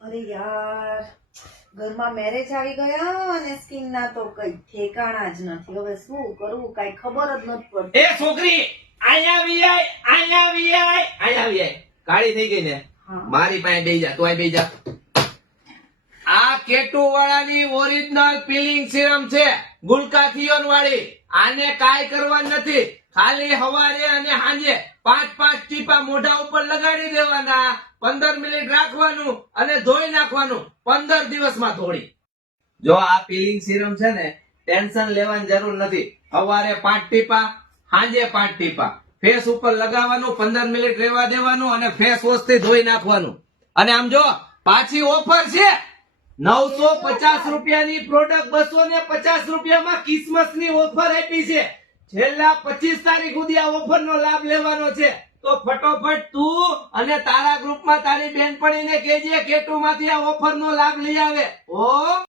અરે યાર, ઘરમાં મેરેજ આવી ગયા અને સ્કીન ના તો કઈ ઠેકાણા જ નથી. હવે શું કરવું કઈ ખબર જ નથી પડતી. એ છોકરી અહીંયા આવી આય, અહીંયા આવી આય, અહીંયા આવી આય. કાળી થઈ ગઈ ને? હા. મારી પાસે બેહી જા, તું અહીં બેહી જા. આ કેટુ વાળાની ઓરિજિનલ પીલિંગ સિરમ છે, ગુલકાથીઓન વાળી. આને કાઈ કરવાનું નથી, ખાલી હવારે અને સાંજે 5-5 ટીપા મોઢા ઉપર લગાડી દેવાના, 15 મિનિટ રાખવાનું અને ધોઈ નાખવાનું. 15 દિવસમાં ધોળી. જો આ પીલિંગ સિરમ છે ને, ટેન્શન લેવાની જરૂર નથી. સવારે 5 ટીપા, સાંજે 5 ટીપા ફેસ ઉપર લગાવવાનું, 15 મિનિટ રહેવા દેવાનું અને ફેસ વોશ થી ધોઈ નાખવાનું. અને આમ જો પાછી ઓફર છે, 950 રૂપિયાની પ્રોડક્ટ 250 રૂપિયામાં ક્રિસમસ ની ઓફર આપી છે. છેલ્લા 25 તારીખ સુધી આ ઓફર નો લાભ લેવાનો છે. તો ફટોફટ તું અને તારા ગ્રુપમાં તારી બેનપણીને કહેજે કેટુ માંથી આ ઓફર નો લાભ લઈ આવે. ઓ